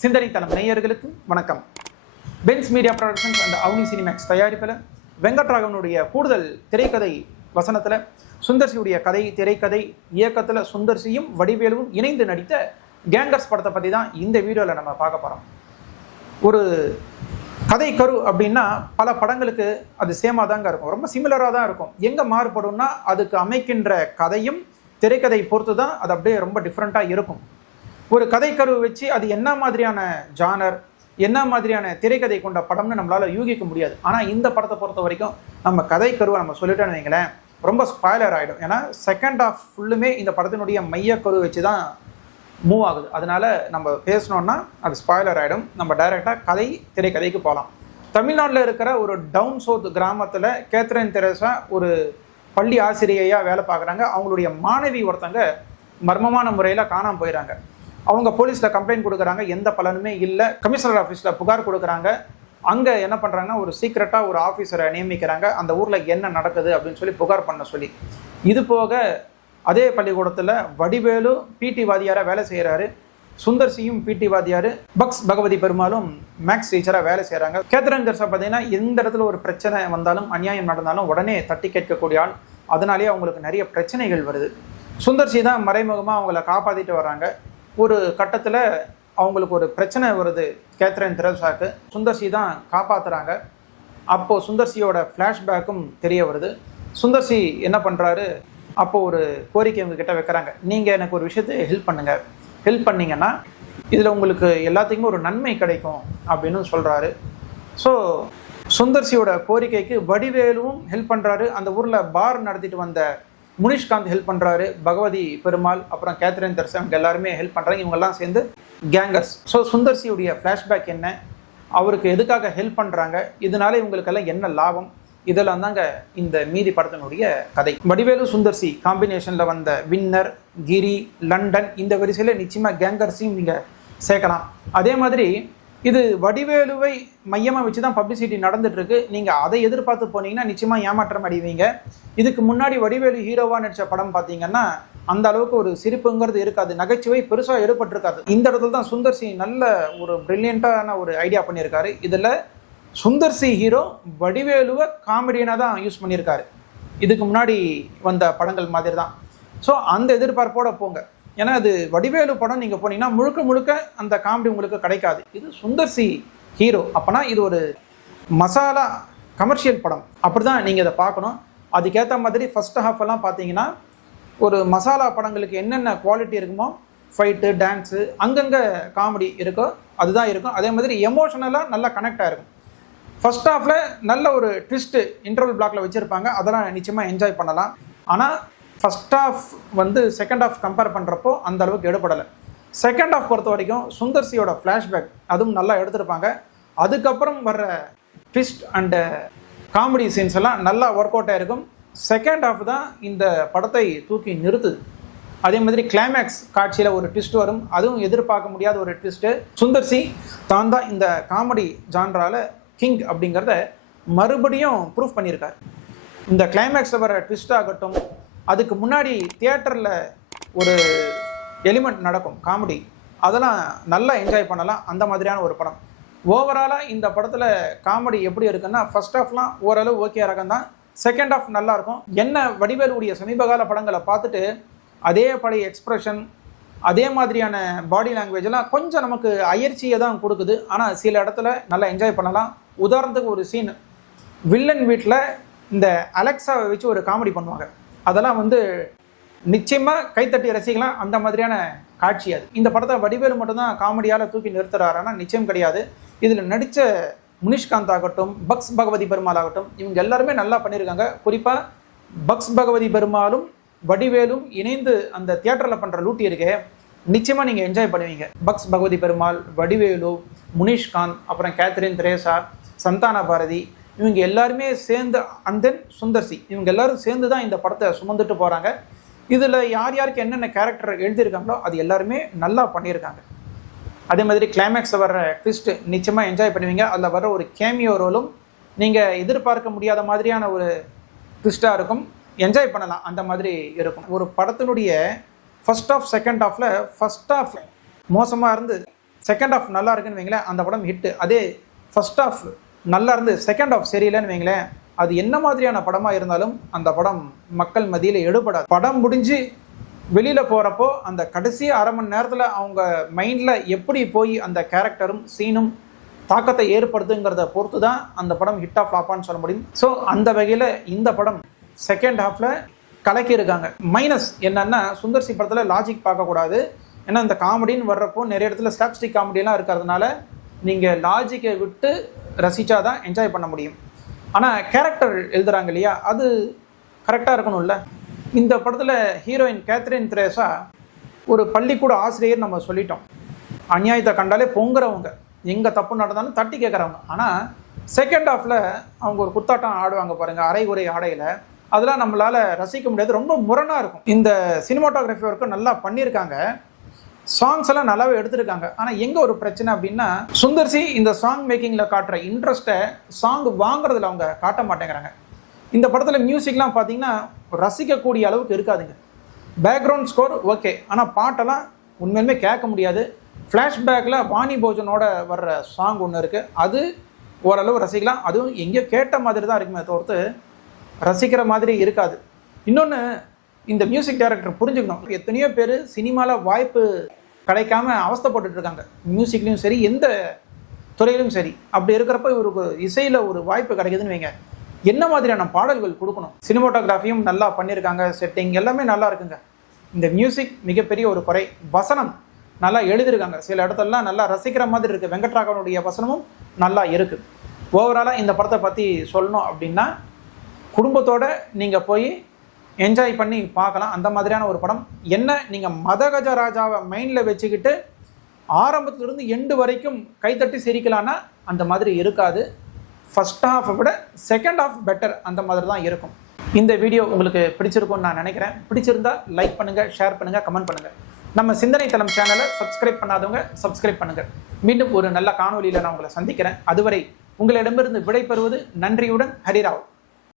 சிந்தனை தளம் நேயர்களுக்கு வணக்கம். Benz media productions and Avni Cinemax தயாரிப்பில் வெங்கட்ராகவனுடைய கூடுதல் திரைக்கதை வசனத்தில் சுந்தர்சியுடைய கதை திரைக்கதை இயக்கத்தில் சுந்தர்சியும் வடிவேலுவும் இணைந்து நடித்த கேங்கர்ஸ் படத்தை பற்றி தான் இந்த வீடியோவில் நம்ம பார்க்க போகிறோம். ஒரு கதை கரு அப்படின்னா பல படங்களுக்கு அது சேமாக தாங்க இருக்கும், ரொம்ப சிமிலராக தான் இருக்கும். எங்கே மாறுபடும்னா அதுக்கு அமைக்கின்ற கதையும் திரைக்கதை பொறுத்து தான் அது அப்படியே ரொம்ப டிஃப்ரெண்ட்டாக இருக்கும். ஒரு கதை கருவை வச்சு அது என்ன மாதிரியான ஜானர் என்ன மாதிரியான திரைக்கதை கொண்ட படம்னு நம்மளால் யூகிக்க முடியாது. ஆனால் இந்த படத்தை பொறுத்த வரைக்கும் நம்ம கதை கருவை நம்ம சொல்லிட்டோன்னு வைங்களேன், ரொம்ப ஸ்பாய்லர் ஆகிடும். ஏன்னா செகண்ட் ஆஃப் ஃபுல்லுமே இந்த படத்தினுடைய மையக்கரு வச்சு தான் மூவ் ஆகுது. அதனால் நம்ம பேசணுன்னா அது ஸ்பாய்லர் ஆகிடும். நம்ம டைரெக்டாக திரைக்கதைக்கு போகலாம். தமிழ்நாட்டில் இருக்கிற ஒரு டவுன் சவுத் கிராமத்தில் கேத்ரின் தெரேசா ஒரு பள்ளி ஆசிரியையாக வேலை பார்க்குறாங்க. அவங்களுடைய மாணவி ஒருத்தங்க மர்மமான முறையில் காணாமல் போயிடறாங்க. அவங்க போலீஸில் கம்ப்ளைண்ட் கொடுக்குறாங்க, எந்த பலனுமே இல்லை. கமிஷனர் ஆஃபீஸில் புகார் கொடுக்குறாங்க. அங்கே என்ன பண்ணுறாங்கன்னா ஒரு சீக்ரெட்டாக ஒரு ஆஃபீஸரை நியமிக்கிறாங்க, அந்த ஊரில் என்ன நடக்குது அப்படின்னு சொல்லி புகார் பண்ண சொல்லி. இது போக அதே பள்ளிக்கூடத்தில் வடிவேலு பிடி வாதியாராக வேலை செய்கிறாரு, சுந்தர்சியும் பிடி வாதியார், பக்ஸ் பகவதி பெருமாளும் மேக்ஸ் டீச்சராக வேலை செய்கிறாங்க. கேத்ரின் தெரேசா பார்த்தீங்கன்னா எந்த இடத்துல ஒரு பிரச்சனை வந்தாலும் அநியாயம் நடந்தாலும் உடனே தட்டி கேட்கக்கூடிய ஆள். அதனாலேயே அவங்களுக்கு நிறைய பிரச்சனைகள் வருது. சுந்தர்சி தான் மறைமுகமாக அவங்கள காப்பாற்றிட்டு வராங்க. ஒரு கட்டத்தில் அவங்களுக்கு ஒரு பிரச்சனை வருது கேத்ரின் தெரேசாவுக்கு, சுந்தர்சி தான் காப்பாற்றுறாங்க. அப்போது சுந்தர்சியோட ஃப்ளாஷ்பேக்கும் தெரிய வருது. சுந்தர்சி என்ன பண்ணுறாரு, அப்போது ஒரு கோரிக்கை உங்ககிட்ட வைக்கிறாங்க, நீங்கள் எனக்கு ஒரு விஷயத்தை ஹெல்ப் பண்ணிங்கன்னா இதில் உங்களுக்கு எல்லாத்துக்குமே ஒரு நன்மை கிடைக்கும் அப்படின்னு சொல்கிறாரு. ஸோ சுந்தர்சியோட கோரிக்கைக்கு வடிவேலுவும் ஹெல்ப் பண்ணுறாரு. அந்த ஊரில் பார் நடத்திட்டு வந்த முனிஷ்காந்த் ஹெல்ப் பண்ணுறாரு, பகவதி பெருமாள் அப்புறம் கேத்ரின் தெரேசா இவங்க எல்லாருமே ஹெல்ப் பண்ணுறாங்க. இவங்கெல்லாம் சேர்ந்து கேங்கர்ஸ். ஸோ சுந்தர்சியுடைய ஃப்ளாஷ்பேக் என்ன, அவருக்கு எதுக்காக ஹெல்ப் பண்ணுறாங்க, இதனால இவங்களுக்கெல்லாம் என்ன லாபம், இதெல்லாம் தாங்க இந்த மீதி படத்தினுடைய கதை. வடிவேலு சுந்தர்சி காம்பினேஷனில் வந்த வின்னர், கிரி, லண்டன் இந்த வரிசையில் நிச்சயமாக கேங்கர்ஸையும் நீங்கள் சேர்க்கலாம். அதே மாதிரி இது வடிவேலுவை மையமாக வச்சு தான் பப்ளிசிட்டி நடந்துட்டு இருக்கு. நீங்கள் அதை எதிர்பார்த்து போனீங்கன்னா நிச்சயமாக ஏமாற்றம் அடைவீங்க. இதுக்கு முன்னாடி வடிவேலு ஹீரோவாக நடித்த படம் பார்த்தீங்கன்னா அந்த அளவுக்கு ஒரு சிரிப்புங்கிறது இருக்காது, நகைச்சுவை பெருசாக ஏற்பட்டிருக்காது. இந்த இடத்துல தான் சுந்தர்சி நல்ல ஒரு பிரில்லியண்ட்டான ஒரு ஐடியா பண்ணியிருக்காரு. இதில் சுந்தர்சி ஹீரோ வடிவேலுவை காமெடியனாக தான் யூஸ் பண்ணியிருக்காரு, இதுக்கு முன்னாடி வந்த படங்கள் மாதிரி தான். ஸோ அந்த எதிர்பார்ப்போட போங்க. ஏன்னா அது வடிவேலு படம் நீங்கள் போனீங்கன்னா முழுக்க அந்த காமெடி உங்களுக்கு கிடைக்காது. இது சுந்தர்சி ஹீரோ, அப்போனா இது ஒரு மசாலா கமர்ஷியல் படம், அப்படி தான் நீங்கள் இதை பார்க்கணும். அதுக்கேற்ற மாதிரி ஃபஸ்ட் ஹாஃப் எல்லாம் பார்த்தீங்கன்னா ஒரு மசாலா படங்களுக்கு என்னென்ன குவாலிட்டி இருக்குமோ, ஃபைட்டு டான்ஸு அங்கங்கே காமெடி இருக்கோ அதுதான் இருக்கும். அதே மாதிரி எமோஷனலாக நல்லா கனெக்ட் ஆகிருக்கும். ஃபஸ்ட் ஹாஃபில் நல்ல ஒரு ட்விஸ்ட்டு இன்டர்வல் பிளாக்ல வச்சுருப்பாங்க, அதெல்லாம் நிச்சயமாக என்ஜாய் பண்ணலாம். ஆனால் first half second half compare பண்ணுறப்போ அந்த அளவுக்கு எடுபடலை. செகண்ட் ஆஃப் பொறுத்த வரைக்கும் சுந்தர்சியோட ஃப்ளாஷ்பேக் அதுவும் நல்லா எடுத்திருப்பாங்க. அதுக்கப்புறம் வர்ற ட்விஸ்ட் அண்டு காமெடி சீன்ஸ் எல்லாம் நல்லா ஒர்க் அவுட் ஆகிருக்கும். செகண்ட் ஆஃப் தான் இந்த படத்தை தூக்கி நிறுத்துது. அதே மாதிரி கிளைமேக்ஸ் காட்சியில் ஒரு ட்விஸ்ட் வரும், அதுவும் எதிர்பார்க்க முடியாத ஒரு ட்விஸ்ட்டு. சுந்தர்சி தான் இந்த காமெடி ஜான்ரால கிங் அப்படிங்கிறத மறுபடியும் ப்ரூஃப் பண்ணியிருக்கார். இந்த கிளைமேக்ஸில் வர ட்விஸ்ட் ஆகட்டும், அதுக்கு முன்னாடி தியேட்டரில் ஒரு எலிமெண்ட் நடக்கும் காமெடி, அதெல்லாம் நல்லா என்ஜாய் பண்ணலாம். அந்த மாதிரியான ஒரு படம். ஓவராலாக இந்த படத்தில் காமெடி எப்படி இருக்குன்னா ஃபர்ஸ்ட் ஹாஃப்லாம் ஓரளவு ஓகே ரகம் தான், செகண்ட் ஹாஃப் நல்லாயிருக்கும். என்ன வடிவேலுடைய சமீபகால படங்களை பார்த்துட்டு அதே பழைய எக்ஸ்ப்ரெஷன் அதே மாதிரியான பாடி லாங்குவேஜெல்லாம் கொஞ்சம் நமக்கு அயற்சியை தான் கொடுக்குது. ஆனால் சில இடத்துல நல்லா என்ஜாய் பண்ணலாம். உதாரணத்துக்கு ஒரு சீன், வில்லன் வீட்டில் இந்த அலெக்ஸாவை வச்சு ஒரு காமெடி பண்ணுவாங்க, அதெல்லாம் நிச்சயமாக கைத்தட்டி ரசிக்கலாம். அந்த மாதிரியான காட்சி அது. இந்த படத்தை வடிவேலு மட்டும்தான் காமெடியால் தூக்கி நிறுத்துறாருன்னா நிச்சயம் கிடையாது. இதில் நடித்த முனிஷ்காந்த் ஆகட்டும், பக்ஸ் பகவதி பெருமாள் ஆகட்டும், இவங்க எல்லாருமே நல்லா பண்ணியிருக்காங்க. குறிப்பாக பக்ஸ் பகவதி பெருமாளும் வடிவேலும் இணைந்து அந்த தியேட்டரில் பண்ணுற லூட்டி இருக்கே, நிச்சயமாக நீங்கள் என்ஜாய் பண்ணுவீங்க. பக்ஸ் பகவதி பெருமாள், வடிவேலு, முனிஷ்காந்த், அப்புறம் கேத்ரின் தெரேசா, சந்தான பாரதி, இவங்க எல்லாருமே சேர்ந்து அண்ட் தென் சுந்தர்சி, இவங்க எல்லாரும் சேர்ந்து தான் இந்த படத்தை சுமந்துட்டு போகிறாங்க. இதில் யாருக்கு என்னென்ன கேரக்டர் எழுதியிருக்காங்களோ அது எல்லாருமே நல்லா பண்ணியிருக்காங்க. அதே மாதிரி கிளைமேக்ஸில் வர்ற ட்விஸ்ட்டு நிச்சயமாக என்ஜாய் பண்ணுவீங்க. அதில் வர்ற ஒரு கேமியோ ரோலும் நீங்கள் எதிர்பார்க்க முடியாத மாதிரியான ஒரு ட்விஸ்ட்டாக இருக்கும், என்ஜாய் பண்ணலாம். அந்த மாதிரி இருக்கும். ஒரு படத்தினுடைய ஃபர்ஸ்ட் ஆஃப் செகண்ட் ஹாஃபில் ஃபர்ஸ்ட் ஆஃப் மோசமாக இருந்து செகண்ட் ஹாஃப் நல்லா இருக்குன்னு வைங்களேன், அந்த படம் ஹிட்டு. அதே ஃபர்ஸ்ட் ஹாஃப் நல்லா இருந்து செகண்ட் ஹாஃப் சரியில்லைன்னு வைங்களேன், அது என்ன மாதிரியான படமாக இருந்தாலும் அந்த படம் மக்கள் மத்தியில் எடுபடாது. படம் முடிஞ்சு வெளியில் போகிறப்போ அந்த கடைசி அரை மணி நேரத்தில் அவங்க மைண்டில் எப்படி போய் அந்த கேரக்டரும் சீனும் தாக்கத்தை ஏற்படுத்துங்கிறத பொறுத்து தான் அந்த படம் ஹிட் ஆஃப் ஃப்ளாப்பான்னு சொல்ல முடியும். ஸோ அந்த வகையில் இந்த படம் செகண்ட் ஹாஃபில் கலக்கியிருக்காங்க. மைனஸ் என்னன்னா, சுந்தர்சி படத்தில் லாஜிக் பார்க்கக்கூடாது. ஏன்னா இந்த காமெடின்னு வர்றப்போ நிறைய இடத்துல ஸ்லாப்ஸ்டிக் காமெடியெல்லாம் இருக்கிறதுனால நீங்கள் லாஜிக்கை விட்டு ரசித்தா தான் என்ஜாய் பண்ண முடியும். ஆனால் கேரக்டர் எழுதுகிறாங்க இல்லையா, அது கரெக்டாக இருக்கணும்ல. இந்த படத்தில் ஹீரோயின் கேத்ரின் தெரேசா ஒரு பள்ளிக்கூட ஆசிரியர் நம்ம சொல்லிட்டோம். அநியாயத்தை கண்டாலே பொங்குறவங்க, எங்கே தப்பு நடந்தாலும் தட்டி கேட்குறவங்க. ஆனால் செகண்ட் ஹாஃபில் அவங்க ஒரு குத்தாட்டம் ஆடுவாங்க பாருங்கள், அரை உரை ஆடையில். அதெல்லாம் நம்மளால் ரசிக்க முடியாது, ரொம்ப முரணாக இருக்கும். இந்த சினிமாட்டோகிராஃபி ஒர்க்கும் நல்லா பண்ணியிருக்காங்க, சாங்ஸ் எல்லாம் நல்லாவே எடுத்திருக்காங்க. ஆனால் எங்கே ஒரு பிரச்சனை அப்படின்னா, சுந்தர்சி இந்த சாங் மேக்கிங்கில் காட்டுற இன்ட்ரெஸ்ட்டை சாங் வாங்குறதுல அவங்க காட்ட மாட்டேங்கிறாங்க. இந்த படத்தில் மியூசிக்லாம் பார்த்தீங்கன்னா ரசிக்கக்கூடிய அளவுக்கு இருக்காதுங்க. பேக்ரவுண்ட் ஸ்கோர் ஓகே, ஆனால் பாட்டெல்லாம் உண்மையுமே கேட்க முடியாது. ஃப்ளாஷ்பேக்கில் வாணி போஜனோட வர்ற சாங் ஒன்று இருக்குது, அது ஓரளவு ரசிக்கலாம். அதுவும் எங்கேயோ கேட்ட மாதிரி தான் இருக்குமே தவிர்த்து ரசிக்கிற மாதிரி இருக்காது. இன்னொன்று, இந்த மியூசிக் டைரக்டர் புரிஞ்சுக்கணும், எத்தனையோ பேர் சினிமாவில் வாய்ப்பு கிடைக்காம அவஸ்தைப்பட்டுட்டு இருக்காங்க, மியூசிக்லேயும் சரி எந்த துறையிலும் சரி. அப்படி இருக்கிறப்ப இவருக்கு இசையில் ஒரு வாய்ப்பு கிடைக்குதுன்னு வைங்க, என்ன மாதிரியான பாடல்கள் கொடுக்கணும். சினிமாட்டோகிராஃபியும் நல்லா பண்ணியிருக்காங்க, செட்டிங் எல்லாமே நல்லா இருக்குங்க. இந்த மியூசிக் மிகப்பெரிய ஒரு குறை. வசனம் நல்லா எழுதியிருக்காங்க, சில இடத்துலலாம் நல்லா ரசிக்கிற மாதிரி இருக்குது. வெங்கட்ராகவனுடைய வசனமும் நல்லா இருக்குது. ஓவராலாக இந்த படத்தை பற்றி சொல்லணும் அப்படின்னா, குடும்பத்தோடு நீங்கள் போய் என்ஜாய் பண்ணி பார்க்கலாம், அந்த மாதிரியான ஒரு படம். என்ன நீங்கள் மதகஜராஜாவை மைண்டில் வச்சுக்கிட்டு ஆரம்பத்திலிருந்து எண்டு வரைக்கும் கைத்தட்டி சிரிக்கலான்னா அந்த மாதிரி இருக்காது. ஃபர்ஸ்ட் ஹாஃபை விட செகண்ட் ஹாஃப் பெட்டர், அந்த மாதிரி தான் இருக்கும். இந்த வீடியோ உங்களுக்கு பிடிச்சிருக்கும்னு நான் நினைக்கிறேன். பிடிச்சிருந்தா லைக் பண்ணுங்கள், ஷேர் பண்ணுங்கள், கமெண்ட் பண்ணுங்கள். நம்ம சிந்தனை தளம் சேனலை சப்ஸ்கிரைப் பண்ணாதவங்க சப்ஸ்கிரைப் பண்ணுங்கள். மீண்டும் ஒரு நல்ல காணொலியில் நான் உங்களை சந்திக்கிறேன். அதுவரை உங்களிடமிருந்து விடைபெறுவது நன்றியுடன் ஹரிராவ்.